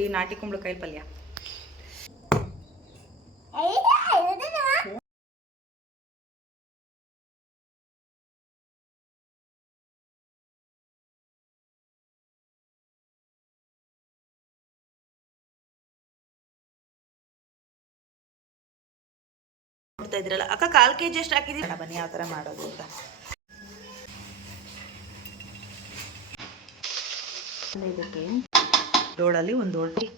ಈ ನಾಟಿ ಕುಂಬಳಕಾಯಿ ಪಲ್ಯ. ನೋಡ್ತಾ ಇದ್ರಲ್ಲ. ಅಕ್ಕ ಕಾಲ್ ಕೆ ಜಿ ಎಷ್ಟು ಹಾಕಿದೀವಿ ಬನ್ನಿ ಯಾವ ಥರ ಮಾಡೋದು ಅಂತ. ಇದಕ್ಕೆ ಡೋಳಲ್ಲಿ ಒಂದು ಹೊಟ್ಟಿ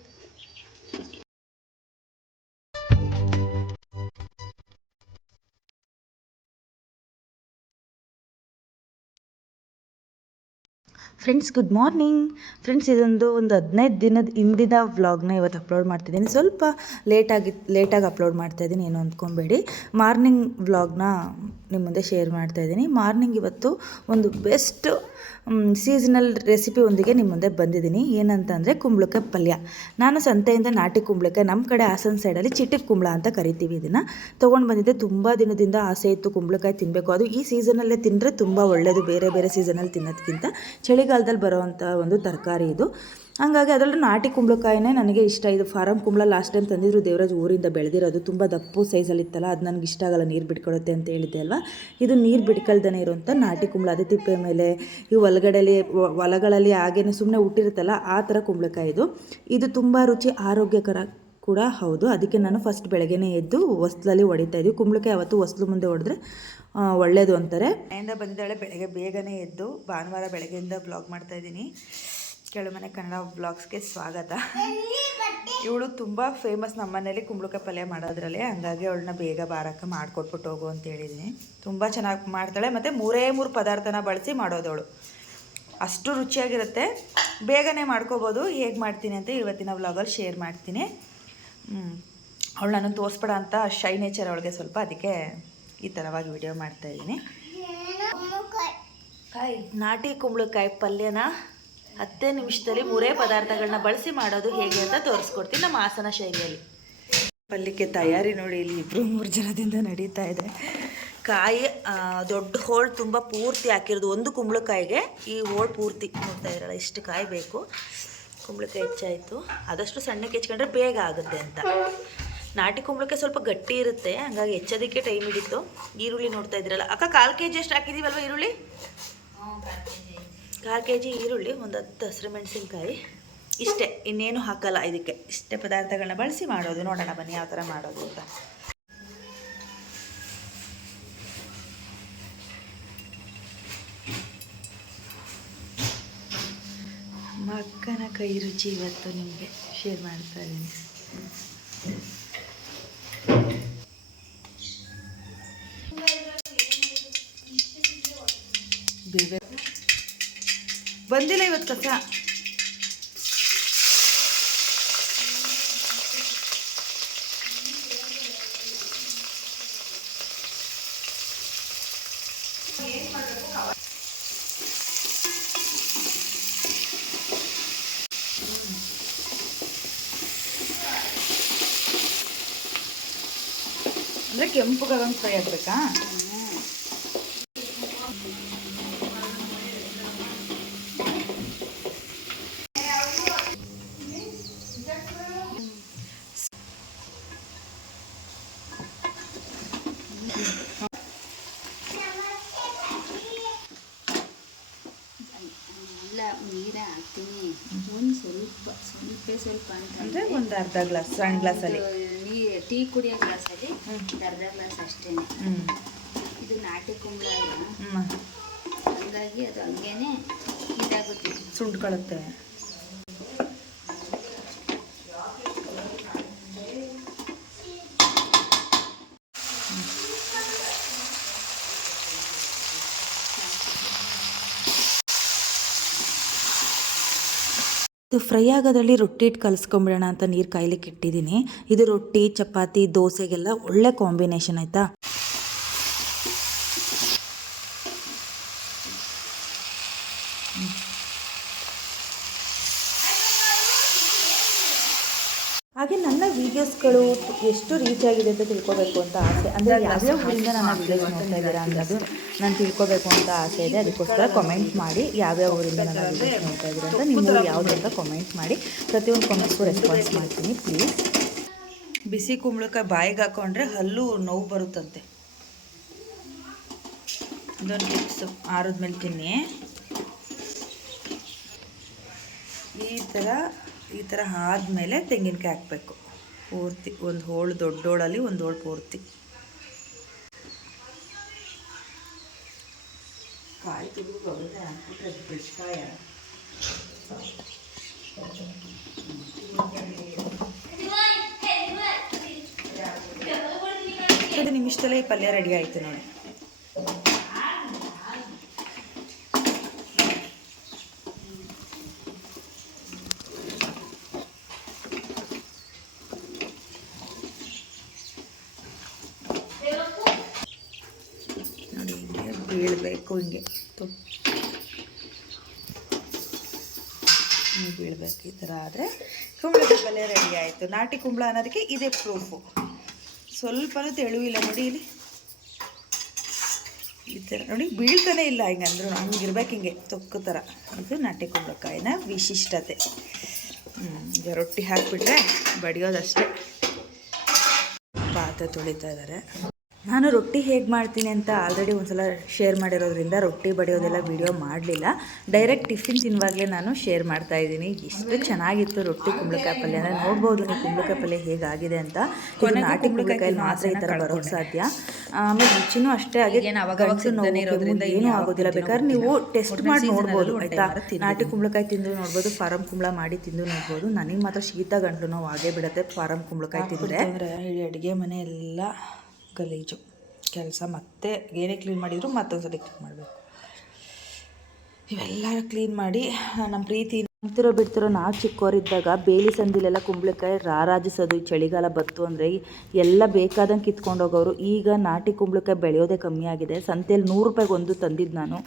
ಫ್ರೆಂಡ್ಸ್ ಗುಡ್ ಮಾರ್ನಿಂಗ್ ಫ್ರೆಂಡ್ಸ್ ಇದೊಂದು ಒಂದು ಹದಿನೈದು ದಿನದ ಹಿಂದಿನ ವ್ಲಾಗ್ನ ಇವತ್ತು ಅಪ್ಲೋಡ್ ಮಾಡ್ತಿದ್ದೀನಿ. ಸ್ವಲ್ಪ ಲೇಟಾಗಿ ಲೇಟಾಗಿ ಅಪ್ಲೋಡ್ ಮಾಡ್ತಾಯಿದ್ದೀನಿ ಏನು ಅಂದ್ಕೊಬೇಡಿ. ಮಾರ್ನಿಂಗ್ ವ್ಲಾಗ್ನ ನಿಮ್ಮ ಮುಂದೆ ಶೇರ್ ಮಾಡ್ತಾಯಿದ್ದೀನಿ ಮಾರ್ನಿಂಗ್ ಇವತ್ತು ಒಂದು ಬೆಸ್ಟ್ ಸೀಸನಲ್ ರೆಸಿಪಿ ಒಂದಿಗೆ ನಿಮ್ಮ ಮುಂದೆ ಬಂದಿದ್ದೀನಿ. ಏನಂತಂದರೆ ಕುಂಬಳಕಾಯಿ ಪಲ್ಯ. ನಾನು ಸಂತೆಯಿಂದ ನಾಟಿ ಕುಂಬಳಕಾಯಿ ನಮ್ಮ ಕಡೆ ಹಾಸನ ಸೈಡಲ್ಲಿ ಚಿಟಿಕ್ ಕುಂಬಳ ಅಂತ ಕರಿತೀವಿ ಇದನ್ನು. ತೊಗೊಂಡು ಬಂದಿದ್ದೆ ತುಂಬ ದಿನದಿಂದ ಆಸೆ ಇತ್ತು ಕುಂಬಳಕಾಯಿ ತಿನ್ನಬೇಕು ಅದು ಈ ಸೀಸನಲ್ಲೇ ತಿಂದರೆ ತುಂಬ ಒಳ್ಳೆಯದು ಬೇರೆ ಬೇರೆ ಸೀಸನಲ್ಲಿ ತಿನ್ನೋದಕ್ಕಿಂತ ಚಳಿಗಾಲದಲ್ಲಿ ಬರೋವಂಥ ಒಂದು ತರಕಾರಿ ಇದು. ಹಾಗಾಗಿ ಅದರಲ್ಲೂ ನಾಟಿ ಕುಂಬಳಕಾಯಿನೇ ನನಗೆ ಇಷ್ಟ. ಇದು ಫಾರಂ ಕುಂಬಳ ಲಾಸ್ಟ್ ಟೈಮ್ ತಂದಿದ್ರು ದೇವರಾಜ್ ಊರಿಂದ ಬೆಳೆದಿರೋದು. ತುಂಬ ದಪ್ಪು ಸೈಜಲ್ಲಿ ಇತ್ತಲ್ಲ, ಅದು ನನಗೆ ಇಷ್ಟ ಆಗಲ್ಲ ನೀರು ಬಿಟ್ಕೊಡುತ್ತೆ ಅಂತ ಹೇಳಿದ್ದೆ ಅಲ್ವಾ? ಇದು ನೀರು ಬಿಟ್ಕೊಳ್ದೇ ಇರುವಂಥ ನಾಟಿ ಕುಂಬಳ. ಅದೇ ತಿಪ್ಪೆ ಮೇಲೆ ಈ ಹೊಲಗಡೆಯಲ್ಲಿ ಹೊಲಗಳಲ್ಲಿ ಹಾಗೇನೆ ಸುಮ್ಮನೆ ಹುಟ್ಟಿರುತ್ತಲ್ಲ, ಆ ಥರ ಕುಂಬಳಕಾಯಿ ಇದು. ಇದು ತುಂಬ ರುಚಿ ಆರೋಗ್ಯಕರ ಕೂಡ ಹೌದು. ಅದಕ್ಕೆ ನಾನು ಫಸ್ಟ್ ಬೆಳಗ್ಗೆನೇ ಎದ್ದು ಹೊಸ್ಲಲ್ಲಿ ಹೊಡಿತಾ ಇದ್ವಿ. ಕುಂಬಳಕಾಯಿ ಅವತ್ತು ಹೊಸ್ಲು ಮುಂದೆ ಹೊಡೆದ್ರೆ ಒಳ್ಳೆಯದು ಅಂತಾರೆ. ಮನೆಯಿಂದ ಬಂದಿದ್ದಾಳೆ, ಬೆಳಗ್ಗೆ ಬೇಗನೆ ಎದ್ದು ಭಾನುವಾರ ಬೆಳಗ್ಗೆಯಿಂದ ಬ್ಲಾಗ್ ಮಾಡ್ತಾ ಇದ್ದೀನಿ. ಕೆಳಮನೆ ಕನ್ನಡ ಬ್ಲಾಗ್ಸ್ಗೆ ಸ್ವಾಗತ. ಇವಳು ತುಂಬ ಫೇಮಸ್ ನಮ್ಮ ಮನೇಲಿ ಕುಂಬಳಕಾಯಿ ಪಲ್ಯ ಮಾಡೋದ್ರಲ್ಲಿ ಹಂಗಾಗಿ ಅವಳನ್ನ ಬೇಗ ಬಾರಕ್ಕೆ ಮಾಡಿಕೊಟ್ಬಿಟ್ಟು ಹೋಗು ಅಂತ ಹೇಳಿದ್ದೀನಿ ತುಂಬ ಚೆನ್ನಾಗಿ ಮಾಡ್ತಾಳೆ ಮತ್ತು ಮೂರೇ ಮೂರು ಪದಾರ್ಥನ ಬಳಸಿ ಮಾಡೋದವಳು. ಅಷ್ಟು ರುಚಿಯಾಗಿರುತ್ತೆ. ಬೇಗನೆ ಮಾಡ್ಕೋಬೋದು ಹೇಗೆ ಮಾಡ್ತೀನಿ ಅಂತ ಇವತ್ತಿನ ವ್ಲಾಗಲ್ಲಿ ಶೇರ್ ಮಾಡ್ತೀನಿ. ಅವಳು ನಾನು ತೋರಿಸ್ಬೇಡ ಅಂತ ಶೈ ನೇಚರ್ ಅವಳಿಗೆ ಸ್ವಲ್ಪ ಅದಕ್ಕೆ ಈ ಥರವಾಗಿ ವಿಡಿಯೋ ಮಾಡ್ತಾಯಿದ್ದೀನಿ ಕಾಯಿ ನಾಟಿ ಕುಂಬಳಕಾಯಿ ಪಲ್ಯನ? ಹತ್ತೇ ನಿಮಿಷದಲ್ಲಿ ಮೂರೇ ಪದಾರ್ಥಗಳನ್ನ ಬಳಸಿ ಮಾಡೋದು ಹೇಗೆ ಅಂತ ತೋರಿಸ್ಕೊಡ್ತೀನಿ ನಮ್ಮ ಆಸನ ಶೈಲಿಯಲ್ಲಿ. ಪಲ್ಯಕ್ಕೆ ತಯಾರಿ ನೋಡಿ ಇಲ್ಲಿ ಇಬ್ಬರು ಮೂರು ಜನದಿಂದ ನಡೀತಾ ಇದೆ. ಕಾಯಿ ದೊಡ್ಡ ಹೋಳು ತುಂಬ ಪೂರ್ತಿ ಹಾಕಿರೋದು. ಒಂದು ಕುಂಬಳಕಾಯಿಗೆ ಈ ಹೋಳು ಪೂರ್ತಿ ನೋಡ್ತಾ ಇರಲ್ಲ ಇಷ್ಟು ಕಾಯಿ ಬೇಕು. ಕುಂಬಳಕಾಯಿ ಹೆಚ್ಚಾಯಿತು. ಆದಷ್ಟು ಸಣ್ಣಕ್ಕೆ ಹೆಚ್ಕೊಂಡ್ರೆ ಬೇಗ ಆಗುತ್ತೆ ಅಂತ. ನಾಟಿ ಕುಂಬಳಕಾಯಿ ಸ್ವಲ್ಪ ಗಟ್ಟಿ ಇರುತ್ತೆ ಹಂಗಾಗಿ ಹೆಚ್ಚೋದಕ್ಕೆ ಟೈಮ್ ಹಿಡಿತು. ಈರುಳ್ಳಿ ನೋಡ್ತಾ ಇದ್ದೀರಲ್ಲ. ಅಕ್ಕ ಕಾಲು ಕೆ ಜಿ ಎಷ್ಟು ಹಾಕಿದ್ದೀವಲ್ವ ಈರುಳ್ಳಿ ಕಾಲು ಕೆ ಜಿ ಈರುಳ್ಳಿ, ಒಂದು ಹತ್ತು ಹಸಿರು ಮೆಣಸಿನ್ಕಾಯಿ. ಇಷ್ಟೇ, ಇನ್ನೇನು ಹಾಕಲ್ಲ ಇದಕ್ಕೆ. ಇಷ್ಟೇ ಪದಾರ್ಥಗಳನ್ನ ಬಳಸಿ ಮಾಡೋದು. ನೋಡೋಣ ಬನ್ನಿ ಯಾವ ಥರ ಮಾಡೋದು ಅಂತ. ಮಕ್ಕನ ಕೈ ರುಚಿ ಇವತ್ತು ನಿಮಗೆ ಶೇರ್ ಮಾಡ್ತಾ ಇದ್ದೀನಿ. ಬೇಗ ಬಂದಿಲ್ಲ ಇವತ್ತು ಕಸ. ಅಂದರೆ ಕೆಂಪು ಗಗನ್ ಫ್ರೈ ಆಗಬೇಕಾ? ಎಲ್ಲ ನೀರೇ ಹಾಕ್ತೀನಿ. ಒಂದು ಸ್ವಲ್ಪ ಸ್ವಲ್ಪ ಸ್ವಲ್ಪ ಅಂತ ಅಂದರೆ ಒಂದು ಅರ್ಧ ಗ್ಲಾಸ್ ಸಣ್ಣ ಗ್ಲಾಸಲ್ಲಿ ನೀ ಟೀ ಕುಡಿಯೋ ಗ್ಲಾಸಲ್ಲಿ ಅರ್ಧ ಗ್ಲಾಸ್ ಅಷ್ಟೇ. ಇದು ನಾಟಿ ಕುಂಬಳ ಹಂಗಾಗಿ ಅದು ಹಂಗೇನೆ ಇದಾಗುತ್ತೆ. ಸುಂಡ್ಕೊಳ್ಳುತ್ತೆ ಇದು ಫ್ರೈ ಆಗೋದ್ರಲ್ಲಿ ರೊಟ್ಟಿ ಇಟ್ಟು ಕಲಿಸ್ಕೊಂಬಿಡೋಣ ಅಂತ ನೀರು ಕಾಯ್ಲಿಕ್ಕೆ ಇಟ್ಟಿದ್ದೀನಿ. ಇದು ರೊಟ್ಟಿ, ಚಪಾತಿ, ದೋಸೆಗೆಲ್ಲ ಒಳ್ಳೆ ಕಾಂಬಿನೇಷನ್ ಆಯಿತಾ ಹಾಗೆ ನನ್ನ ವೀಡಿಯೋಸ್ಗಳು ಎಷ್ಟು ರೀಚ್ ಆಗಿದೆ ಅಂತ ತಿಳ್ಕೊಬೇಕು ಅಂತ ಆಸೆ. ಅಂದರೆ ಯಾವ್ಯಾವ ಊರಿಂದ ನಾನು ವೀಡಿಯೋಸ್ ನೋಡ್ತಾ ಇದ್ದೀರಾ ಅನ್ನೋದು ನಾನು ತಿಳ್ಕೊಬೇಕು ಅಂತ ಆಸೆ ಇದೆ. ಅದಕ್ಕೋಸ್ಕರ ಕಮೆಂಟ್ ಮಾಡಿ ಯಾವ್ಯಾವ ಊರಿಂದ ನಾನು ವೀಡಿಯೋಸ್ ನೋಡ್ತಾ ಇದ್ದೀರಾ ಅಂತ ನಿಮ್ಮ ಯಾವುದು ಅಂತ ಕಮೆಂಟ್ ಮಾಡಿ. ಪ್ರತಿಯೊಂದು ಕಮೆಂಟ್ಸ್ಗೂ ರೆಸ್ಪಾನ್ಸ್ ಮಾಡ್ತೀನಿ ಪ್ಲೀಸ್ ಬಿಸಿ ಕುಂಬಳಕಾಯಿ ಬಾಯಿಗೆ ಹಾಕೊಂಡ್ರೆ ಹಲ್ಲು ನೋವು ಬರುತ್ತಂತೆ. ಇದೊಂದು ಟಿಪ್ಸು ಆರಿದ್ಮೇಲೆ ತಿನ್ನಿ. ಈ ಥರ ಈ ಥರ ಆದಮೇಲೆ ತೆಂಗಿನಕಾಯಿ ಹಾಕಬೇಕು. ಪೂರ್ತಿ ಒಂದು ಹೋಳು ದೊಡ್ಡ ಹೋಳಲ್ಲಿ ಒಂದು ಹೋಳು ಪೂರ್ತಿ. ನಿಮಿಷದಲ್ಲೇ ಈ ಪಲ್ಯ ರೆಡಿ ಆಯಿತು ನೋಡಿ ಹಿಂಗೆ ಬೀಳಬೇಕು ಹಿಂಗೆ. ಹಿಂಗೆ ಬೀಳಬೇಕು ಈ ಥರ ಆದರೆ ಕುಂಬಳಕಾಯಿ ಪಲ್ಯ ರೆಡಿ ಆಯಿತು. ನಾಟಿ ಕುಂಬಳ ಅನ್ನೋದಕ್ಕೆ ಇದೇ ಪ್ರೂಫು ಸ್ವಲ್ಪನೂ ತೆಳುವಿಲ್ಲ ನೋಡಿ ಇಲ್ಲಿ. ಈ ಥರ ನೋಡಿ ಬೀಳ್ತಾನೆ ಇಲ್ಲ ಹಿಂಗೆ ಹಂಗೆ ಇರ್ಬೇಕು ಹಿಂಗೆ ತೊಕ್ಕು ಥರ. ಅದು ನಾಟಿ ಕುಂಬಳಕಾಯಿನ ವಿಶಿಷ್ಟತೆ. ಈಗ ರೊಟ್ಟಿ ಹಾಕಿಬಿಟ್ರೆ ಬಡಿಯೋದಷ್ಟೇ. ಪಾತ್ರೆ ತೊಳಿತಾ ಇದ್ದಾರೆ. ನಾನು ರೊಟ್ಟಿ ಹೇಗೆ ಮಾಡ್ತೀನಿ ಅಂತ ಆಲ್ರೆಡಿ ಒಂದ್ಸಲ ಶೇರ್ ಮಾಡಿರೋದ್ರಿಂದ ರೊಟ್ಟಿ ಬಡಿಯೋದೆಲ್ಲ ವಿಡಿಯೋ ಮಾಡಲಿಲ್ಲ. ಡೈರೆಕ್ಟ್ ಟಿಫಿನ್ ತಿನ್ನುವಾಗಲೇ ನಾನು ಶೇರ್ ಮಾಡ್ತಾ ಇದ್ದೀನಿ. ಎಷ್ಟು ಚೆನ್ನಾಗಿತ್ತು ರೊಟ್ಟಿ ಕುಂಬಳಕಾಯಿ ಪಲ್ಯ. ಅಂದರೆ ನೋಡ್ಬೋದು ನೀವು ಕುಂಬಳಕಾಯಿ ಪಲ್ಯ ಹೇಗಾಗಿದೆ ಅಂತ. ನಾಟಿ ಕುಂಬಳಕಾಯಿ ಮಾತ್ರ ಈ ಥರ ಬರೋಕ್ಕೆ ಸಾಧ್ಯ. ಆಮೇಲೆ ರುಚಿನೂ ಅಷ್ಟೇ ಆಗಿ ಇರೋದ್ರಿಂದ ಏನೂ ಆಗೋದಿಲ್ಲ. ಬೇಕಾದ್ರೆ ನೀವು ಟೆಸ್ಟ್ ಮಾಡಿ ನೋಡ್ಬೋದು ಆಯಿತಾ? ನಾಟಿ ಕುಂಬಳಕಾಯಿ ತಿಂದು ನೋಡ್ಬೋದು ಫಾರಂ ಕುಂಬಳ ಮಾಡಿ ತಿಂದು ನೋಡ್ಬೋದು. ನನಗೆ ಮಾತ್ರ ಶೀತ ಗಂಟಲು ನೋವು ಆಗೇ ಬಿಡುತ್ತೆ ಫಾರಂ ಕುಂಬಳಕಾಯಿ ತಿಂದರೆ. ಅಡುಗೆ ಮನೆ ಎಲ್ಲ ಗಲೀಜು ಕೆಲಸ ಮತ್ತೆ ಏನೇ ಕ್ಲೀನ್ ಮಾಡಿದರೂ ಮತ್ತೊಂದು ಸಲ ಕ್ಲೀನ್ ಮಾಡಬೇಕು. ಇವೆಲ್ಲ ಕ್ಲೀನ್ ಮಾಡಿ ನಮ್ಮ ಪ್ರೀತಿ ನಂಬ್ತಿರೋ ಬಿಡ್ತಿರೋ ನಾವು ಚಿಕ್ಕವರಿದ್ದಾಗ ಬೇಲಿ ಸಂದಿಲೆಲ್ಲ ಕುಂಬಳಕಾಯಿ ರಾರಾಜಿಸೋದು, ಈ ಚಳಿಗಾಲ ಬತ್ತು ಅಂದರೆ ಎಲ್ಲ ಬೇಕಾದಂಗೆ ಕಿತ್ಕೊಂಡು ಹೋಗೋರು ಈಗ ನಾಟಿ ಕುಂಬಳಕಾಯಿ ಬೆಳೆಯೋದೇ ಕಮ್ಮಿ ಆಗಿದೆ. ಸಂತೆಯಲ್ಲಿ ನೂರು ರೂಪಾಯಿಗೆ ಒಂದು ತಂದಿದ್ದು ನಾನು.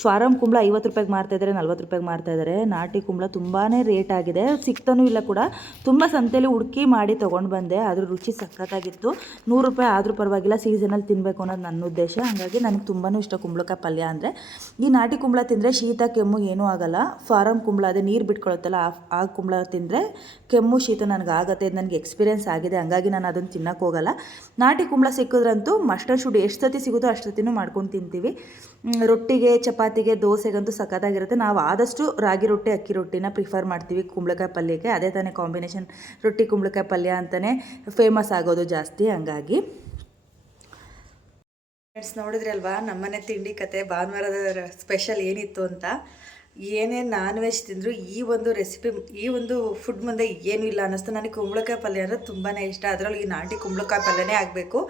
ಫಾರಮ್ ಕುಂಬಳ ಐವತ್ತು ರೂಪಾಯಿಗೆ ಮಾರ್ತಾ ಇದ್ದಾರೆ, ನಲ್ವತ್ತು ರೂಪಾಯಿಗೆ ಮಾರ್ತಾ ಇದ್ದಾರೆ. ನಾಟಿ ಕುಂಬಳ ತುಂಬಾ ರೇಟ್ ಆಗಿದೆ. ಸಿಗ್ತಾನೂ ಇಲ್ಲ ಕೂಡ. ತುಂಬ ಸಂತೆಯಲ್ಲಿ ಹುಡುಕಿ ಮಾಡಿ ತೊಗೊಂಡು ಬಂದೆ. ಅದ್ರ ರುಚಿ ಸಖತ್ತಾಗಿತ್ತು. ನೂರು ರೂಪಾಯಿ ಆದರೂ ಪರವಾಗಿಲ್ಲ ಸೀಸನಲ್ಲಿ ತಿನ್ನಬೇಕು ಅನ್ನೋದು ನನ್ನ ಉದ್ದೇಶ. ಹಾಗಾಗಿ ನನಗೆ ತುಂಬಾ ಇಷ್ಟ ಕುಂಬಳಕಾಯಿ ಪಲ್ಯ ಅಂದರೆ. ಈ ನಾಟಿ ಕುಂಬಳ ತಿಂದರೆ ಶೀತ, ಕೆಮ್ಮು ಏನೂ ಆಗಲ್ಲ. ಫಾರಮ್ ಕುಂಬಳ ಅದೇ ನೀರು ಬಿಟ್ಕೊಳತ್ತಲ್ಲ, ಆ ಕುಂಬಳ ತಿಂದರೆ ಕೆಮ್ಮು, ಶೀತ ನನಗೆ ಆಗುತ್ತೆ ಇದು ನನಗೆ ಎಕ್ಸ್ಪೀರಿಯೆನ್ಸ್ ಆಗಿದೆ. ಹಂಗಾಗಿ ನಾನು ಅದನ್ನು ತಿನ್ನಕ್ಕೆ ಹೋಗಲ್ಲ. ನಾಟಿ ಕುಂಬಳ ಸಿಕ್ಕಿದ್ರಂತೂ ಮಸ್ಟರ್ ಶುಡ್ ಎಷ್ಟು ಸತಿ ಸಿಗುತ್ತೋ ಅಷ್ಟು ಸತಿನೂ ಮಾಡ್ಕೊಂಡು ತಿಂತೀವಿ. ರೊಟ್ಟಿಗೆ, ಚಪಾತಿಗೆ, ದೋಸೆಗಂತೂ ಸಖತ್ತಾಗಿರುತ್ತೆ. ನಾವು ಆದಷ್ಟು ರಾಗಿ ರೊಟ್ಟಿ, ಅಕ್ಕಿ ರೊಟ್ಟಿನ ಪ್ರಿಫರ್ ಮಾಡ್ತೀವಿ ಕುಂಬಳಕಾಯಿ ಪಲ್ಯಕ್ಕೆ. ಅದೇ ತಾನೇ ಕಾಂಬಿನೇಷನ್ ರೊಟ್ಟಿ, ಕುಂಬಳಕಾಯಿ ಪಲ್ಯ ಅಂತಲೇ ಫೇಮಸ್ ಆಗೋದು ಜಾಸ್ತಿ, ಹಂಗಾಗಿ. ಫ್ರೆಂಡ್ಸ್ ನೋಡಿದ್ರಲ್ವಾ ನಮ್ಮನೆ ತಿಂಡಿ ಕತೆ ಭಾನುವಾರದ ಸ್ಪೆಷಲ್ ಏನಿತ್ತು ಅಂತ? ಏನೇ ನಾನ್ ವೆಜ್ ತಿಂದರೂ ಈ ಒಂದು ರೆಸಿಪಿ ಈ ಒಂದು ಫುಡ್ ಮುಂದೆ ಏನೂ ಇಲ್ಲ ಅನ್ನಿಸ್ತು. ನನಗೆ ಕುಂಬಳಕಾಯಿ ಪಲ್ಯ ಅಂದರೆ ತುಂಬಾ ಇಷ್ಟ. ಅದರಲ್ಲಿ ಈ ನಾಟಿ ಕುಂಬಳಕಾಯಿ ಪಲ್ಯನೇ ಆಗಬೇಕು.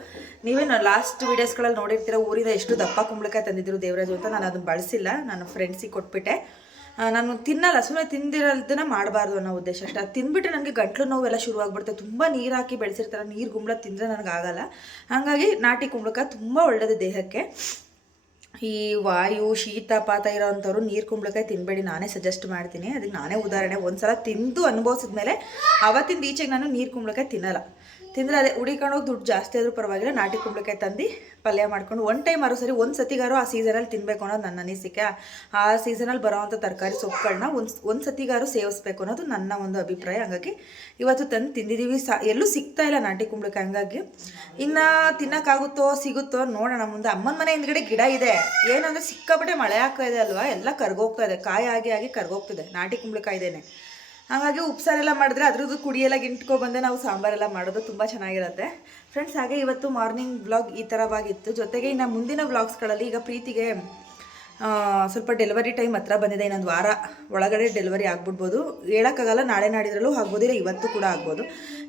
ನೀವೇ ಲಾಸ್ಟ್ ವೀಡಿಯೋಸ್ಗಳಲ್ಲಿ ನೋಡಿರ್ತೀರ, ಊರಿಂದ ಎಷ್ಟು ದಪ್ಪ ಕುಂಬಳಕಾಯಿ ತಂದಿದ್ರು ದೇವರಾಜು ಅಂತ ನಾನು ಅದನ್ನು ಬಳಸಿಲ್ಲ. ನಾನು ಫ್ರೆಂಡ್ಸಿಗೆ ಕೊಟ್ಬಿಟ್ಟೆ. ನಾನು ತಿನ್ನಲ್ಲ ಸುಮ್ಮನೆ ತಿಂದಿರೋದನ್ನ ಮಾಡಬಾರ್ದು ಅನ್ನೋ ಉದ್ದೇಶ ಅಷ್ಟೇ. ಅದು ತಿಂದ್ಬಿಟ್ಟು ನನಗೆ ಗಂಟ್ಲು ನೋವೆಲ್ಲ ಶುರು ಆಗ್ಬಿಡುತ್ತೆ ತುಂಬ ನೀರು ಹಾಕಿ ಬೆಳೆಸಿರ್ತಾರೆ. ನೀರು ಗುಂಬಳ ತಿಂದರೆ ನನಗೆ ಆಗಲ್ಲ. ಹಾಗಾಗಿ ನಾಟಿ ಕುಂಬಳಕಾಯಿ ತುಂಬ ಒಳ್ಳೆಯದು ದೇಹಕ್ಕೆ. ಈ ವಾಯು ಶೀತ ಪಾತ ಇರೋವಂಥವ್ರು ನೀರು ಕುಂಬಳಕಾಯಿ ತಿನ್ನಬೇಡಿ ನಾನೇ ಸಜೆಸ್ಟ್ ಮಾಡ್ತೀನಿ. ಅದಕ್ಕೆ ನಾನೇ ಉದಾಹರಣೆ. ಒಂದ್ಸಲ ತಿಂದು ಅನುಭವಿಸಿದ್ಮೇಲೆ ಅವತ್ತಿಂದ ಈಚೆಗೆ ನಾನು ನೀರು ಕುಂಬಳಕಾಯಿ ತಿನ್ನಲ್ಲ. ತಿಂದರೆ ಅದೇ ಹುಡಿಕೊಂಡೋಗಿ ದುಡ್ಡು ಜಾಸ್ತಿ ಆದರೂ ಪರವಾಗಿಲ್ಲ, ನಾಟಿ ಕುಂಬಳಕಾಯಿ ತಂದು ಪಲ್ಯ ಮಾಡ್ಕೊಂಡು ಒನ್ ಟೈಮ್ ಆರೋ ಸರಿ ಒಂದು ಸತಿಗಾರು ಆ ಸೀಸನಲ್ಲಿ ತಿನ್ನಬೇಕು ಅನ್ನೋದು ನನ್ನ ಅನಿಸಿಕೆ. ಆ ಸೀಸನಲ್ಲಿ ಬರೋವಂಥ ತರಕಾರಿ ಸೊಪ್ಪುಗಳನ್ನ ಒಂದು ಒಂದು ಸತಿಗಾರು ಸೇವಿಸ್ಬೇಕು ಅನ್ನೋದು ನನ್ನ ಒಂದು ಅಭಿಪ್ರಾಯ. ಹಂಗಾಗಿ ಇವತ್ತು ತಂದು ತಿಂದಿದ್ದೀವಿ ಸಾ, ಎಲ್ಲೂ ಸಿಗ್ತಾ ಇಲ್ಲ ನಾಟಿ ಕುಂಬಳಕಾಯಿ ಹಂಗಾಗಿ. ಇನ್ನು ತಿನ್ನೋಕ್ಕಾಗುತ್ತೋ, ಸಿಗುತ್ತೋ ನೋಡೋಣ ಮುಂದೆ. ಅಮ್ಮನ ಮನೆ ಹಿಂದ್ಗಡೆ ಗಿಡ ಇದೆ. ಏನಂದರೆ ಸಿಕ್ಕಾಬಿಟ್ಟೆ ಮಳೆ ಆಗ್ತಾ ಇದೆ ಅಲ್ವಾ? ಎಲ್ಲ ಕರ್ಗೋಗ್ತಾ ಇದೆ. ಕಾಯಿ ಆಗಿ ಆಗಿ ಕರ್ಗೋಗ್ತಿದೆ. ನಾಟಿ ಕುಂಬಳಕಾಯಿ ಇದೇನೆ. ಹಾಗಾಗಿ ಉಪ್ಸಾರೆಲ್ಲ ಮಾಡಿದ್ರೆ ಅದ್ರದ್ದು ಕುಡಿಯೆಲ್ಲ ಗಿಂಟ್ಕೊ ಬಂದೆ, ನಾವು ಸಾಂಬಾರೆಲ್ಲ ಮಾಡೋದು ತುಂಬ ಚೆನ್ನಾಗಿರುತ್ತೆ. ಫ್ರೆಂಡ್ಸ್ ಹಾಗೆ ಇವತ್ತು ಮಾರ್ನಿಂಗ್ ವ್ಲಾಗ್ ಈ ಥರವಾಗಿತ್ತು ಜೊತೆಗೆ ಇನ್ನು ಮುಂದಿನ ವ್ಲಾಗ್ಸ್ಗಳಲ್ಲಿ ಈಗ ಪ್ರೀತಿಗೆ ಸ್ವಲ್ಪ ಡೆಲಿವರಿ ಟೈಮ್ ಹತ್ರ ಬಂದಿದೆ. ಇನ್ನೊಂದು ವಾರ ಒಳಗಡೆ ಡೆಲಿವರಿ ಆಗ್ಬಿಡ್ಬೋದು. ಹೇಳೋಕ್ಕಾಗಲ್ಲ, ನಾಳೆ ನಾಡಿದ್ರಲ್ಲೂ ಆಗ್ಬೋದು ಇಲ್ಲ ಇವತ್ತು ಕೂಡ ಆಗ್ಬೋದು.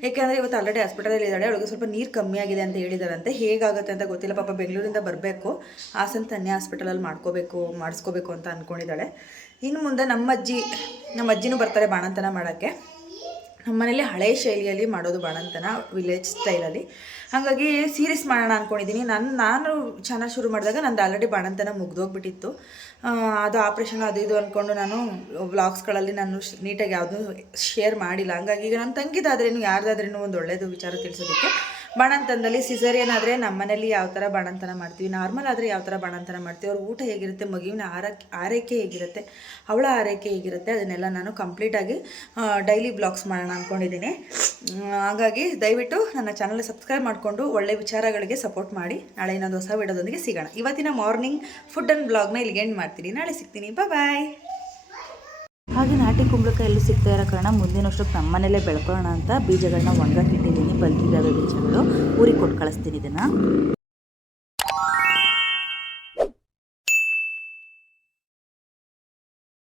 ಏಕೆಂದರೆ ಇವತ್ತು ಆಲ್ರೆಡಿ ಹಾಸ್ಪಿಟಲಲ್ಲಿ ಇದ್ದಾಳೆ. ಅವಳಿಗೆ ಸ್ವಲ್ಪ ನೀರು ಕಮ್ಮಿ ಆಗಿದೆ ಅಂತ ಹೇಳಿದಾರಂತೆ ಹೇಗಾಗುತ್ತೆ ಅಂತ ಗೊತ್ತಿಲ್ಲ. ಪಾಪ ಬೆಂಗಳೂರಿಂದ ಬರಬೇಕು. ಹಾಸನ ತನ್ಯ ಹಾಸ್ಪಿಟಲಲ್ಲಿ ಮಾಡ್ಕೋಬೇಕು, ಮಾಡಿಸ್ಕೋಬೇಕು ಅಂತ ಅಂದ್ಕೊಂಡಿದ್ದಾಳೆ ಇನ್ನು ಮುಂದೆ ನಮ್ಮ ಅಜ್ಜಿ, ನಮ್ಮ ಅಜ್ಜಿನೂ ಬರ್ತಾರೆ ಬಾಣಂತನ ಮಾಡೋಕ್ಕೆ. ನಮ್ಮ ಮನೇಲಿ ಹಳೆ ಶೈಲಿಯಲ್ಲಿ ಮಾಡೋದು ಬಾಣಂತನ ವಿಲೇಜ್ ಸ್ಟೈಲಲ್ಲಿ ಹಾಗಾಗಿ ಸೀರೀಸ್ ಮಾಡೋಣ ಅಂದ್ಕೊಂಡಿದ್ದೀನಿ ನಾನು ನಾನು ಚಾನಲ್ ಶುರು ಮಾಡಿದಾಗ ನಂದು ಆಲ್ರೆಡಿ ಬಾಣಂತನ ಮುಗ್ದೋಗ್ಬಿಟ್ಟಿತ್ತು. ಅದು ಆಪ್ರೇಷನ್ ಅದು ಇದು ಅಂದ್ಕೊಂಡು ನಾನು ವ್ಲಾಗ್ಸ್ಗಳಲ್ಲಿ ನಾನು ನೀಟಾಗಿ ಯಾವುದೂ ಶೇರ್ ಮಾಡಿಲ್ಲ. ಹಂಗಾಗಿ ಈಗ ನನ್ನ ತಂಗಿದಾದ್ರೇನು, ಯಾರ್ದಾದ್ರೇನು ಒಂದು ಒಳ್ಳೆಯದು ವಿಚಾರ ತಿಳಿಸೋದಕ್ಕೆ ಬಾಣಂತನದಲ್ಲಿ ಸಿಸರಿಯನ್ ಆದರೆ ನಮ್ಮ ಮನೇಲಿ ಯಾವ ಥರ ಬಾಣಂತನ ಮಾಡ್ತೀವಿ? ನಾರ್ಮಲ್ ಆದರೆ ಯಾವ ಥರ ಬಾಣಂತನ ಮಾಡ್ತೀವಿ? ಅವ್ರ ಊಟ ಹೇಗಿರುತ್ತೆ? ಮಗುವಿನ ಆರಕ್ಕೆ ಆರೈಕೆ ಹೇಗಿರುತ್ತೆ? ಅವಳ ಆರೈಕೆ ಹೇಗಿರುತ್ತೆ? ಅದನ್ನೆಲ್ಲ ನಾನು ಕಂಪ್ಲೀಟಾಗಿ ಡೈಲಿ ಬ್ಲಾಗ್ಸ್ ಮಾಡೋಣ ಅಂದ್ಕೊಂಡಿದ್ದೀನಿ ಹಾಗಾಗಿ ದಯವಿಟ್ಟು ನನ್ನ ಚಾನಲ್ ಸಬ್ಸ್ಕ್ರೈಬ್ ಮಾಡಿಕೊಂಡು ಒಳ್ಳೆ ವಿಚಾರಗಳಿಗೆ ಸಪೋರ್ಟ್ ಮಾಡಿ. ನಾಳೆ ಇನ್ನೊಂದು ಹೊಸ ವಿಡಿಯೋದೊಂದಿಗೆ ಸಿಗೋಣ. ಇವತ್ತಿನ ಮಾರ್ನಿಂಗ್ ಫುಡ್ ಆ್ಯಂಡ್ ಬ್ಲಾಗ್ನ ಇಲ್ಲಿಗೆ ಎಂಡ್ ಮಾಡ್ತೀನಿ. ನಾಳೆ ಸಿಗ್ತೀನಿ. ಬಾಯ್ ಹಾಗೆ ನಾಟಿ ಕುಂಬಳಕಾಯಿ ಎಲ್ಲೂ ಸಿಗ್ತಾ ಇರೋ ಕಾರಣ ಮುಂದಿನ ವರ್ಷಕ್ಕೆ ನಮ್ಮ ಮನೇಲೇ ಬೆಳ್ಕೊಳ್ಳೋಣ ಅಂತ ಬೀಜಗಳನ್ನ ಒಣಗಾಕಿಟ್ಟಿದ್ದೀನಿ ಬಲ್ತಿದ್ದಾವೆ ಬೀಜಗಳು. ಊರಿಗೆ ಕೊಟ್ಟು ಕಳಿಸ್ತೀನಿ ಇದನ್ನು.